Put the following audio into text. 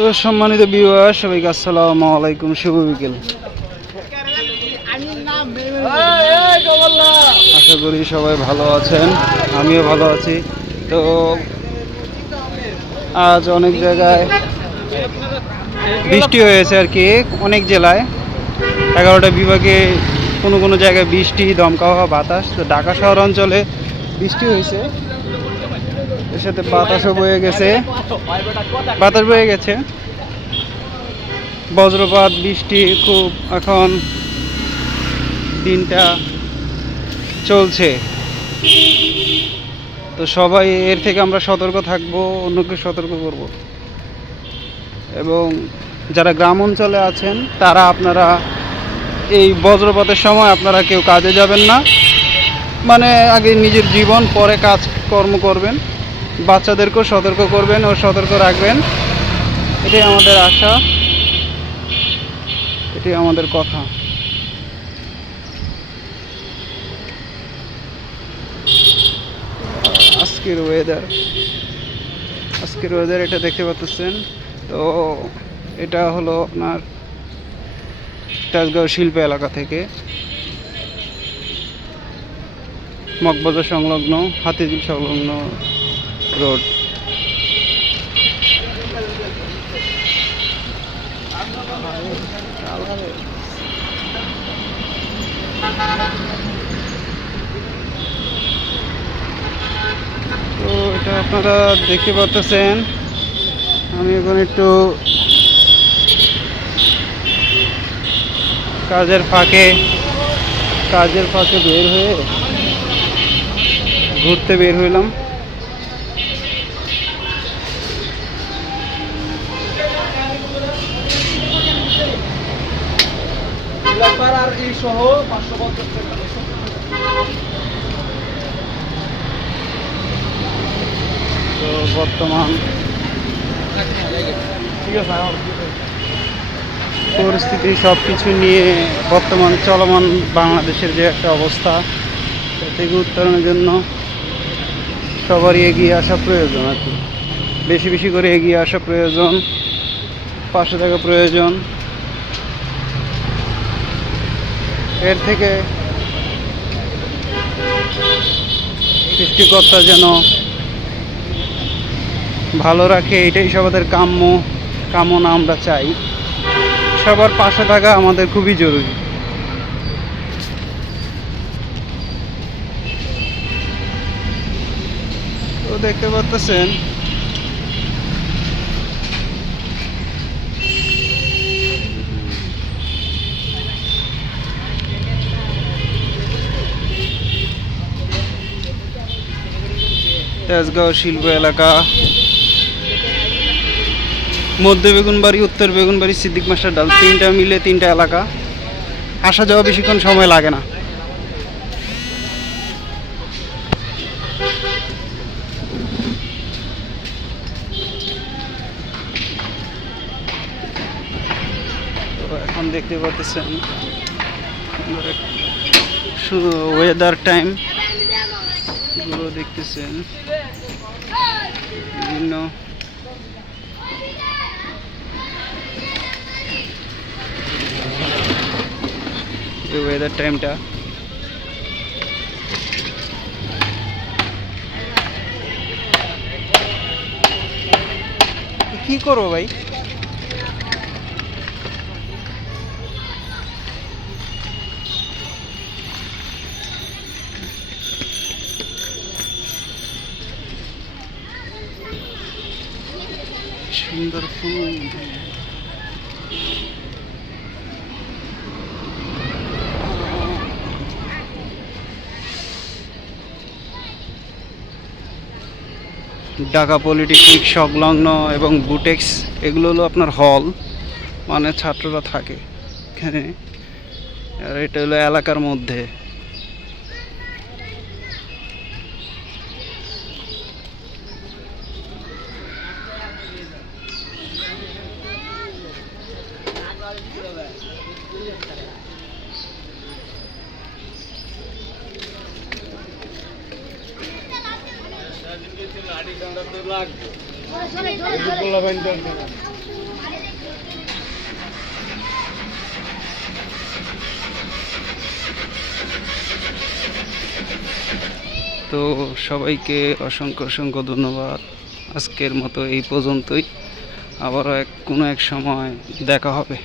তো সম্মানিত বিবাহ সবাইকে আসসালামু আলাইকুম, শুভ বিকেল। আশা করি সবাই ভালো আছেন, আমিও ভালো আছি। তো আজ অনেক জায়গায় বৃষ্টি হয়েছে আর কি, অনেক জেলায়। এগারোটা বিভাগে কোনো কোনো জায়গায় বৃষ্টি, দমকা হওয়া বাতাস, তো ঢাকা শহর অঞ্চলে বৃষ্টি হয়েছে। এর সাথে বাতাসও বয়ে গেছে। বাতাস বয়ে গেছে। বজ্রপাত, বৃষ্টি, খুব এখন দিনটা চলছে। তো সবাই এর থেকে আমরা সতর্ক থাকব, অন্যকে সতর্ক করব। এবং যারা গ্রাম অঞ্চলে আছেন, তারা আপনারা এই বজ্রপাতের সময় আপনারা কেউ কাজে যাবেন না। মানে আগে নিজের জীবন, পরে কাজ কর্ম করবেন। বাচ্চাদেরকেও সতর্ক করবেন ও সতর্ক রাখবেন। এটাই আমাদের আশা। এটাই আমাদের কথা। আজকের ওয়েদার আজকের ওয়েদার এটা দেখতে পাচ্ছেন। তো এটা হলো আপনার টাসগাঁও শিল্প এলাকা থেকে। মগবাজার সংলগ্ন, হাতিঝিল সংলগ্ন রোড। তো এটা আপনারা দেখতে পাচ্ছেন আমি এখন একটু কাজের ফাঁকে কাজের ফাঁকে বের হয়ে ঘুরতে বের হইলাম। সহ পাঁচশো পঞ্চাশ টাকা তো বর্তমান ঠিক আছে পরিস্থিতি সব কিছু নিয়ে বর্তমান চলমান বাংলাদেশের যে একটা অবস্থা থেকে উত্তরণের জন্য সবারই এগিয়ে আসা প্রয়োজন আর কি। বেশি বেশি করে এগিয়ে আসা প্রয়োজন পাশে থাকা প্রয়োজন। এর থেকে সৃষ্টিকর্তা যেন ভালো রাখে, এটাই সবাদের কাম্য, কামনা আমরা চাই। সবার পাশে থাকা আমাদের খুবই জরুরি। তো দেখতে পাচ্ছেন তেজগাঁও শিল্প এলাকা। মধ্য বেগুনবাড়ি, উত্তর বেগুনবাড়ি, সিদ্দিক মাস্টার ডাল, তিনটা মিলে তিনটা এলাকা। আসা যাওয়া বেশিক্ষণ সময় লাগে না। এখন দেখতে পাচ্ছেন শুধু ওয়েদার টাইমগুলো দেখতেছেন। বিভিন্ন ওয়েদার টাইমটা কি করব ভাই? সুন্দর ফুল। ঢাকা পলিটেকনিক সংলগ্ন এবং বুটেক্স, এগুলো হলো আপনার হল মানে ছাত্ররা থাকে। এখানে আর এটা হলো এলাকার মধ্যে। তো সবাইকে অসংখ্য অসংখ্য ধন্যবাদ। আজকের মতো এই পর্যন্তই। আবারও এক কোনো এক সময় দেখা হবে।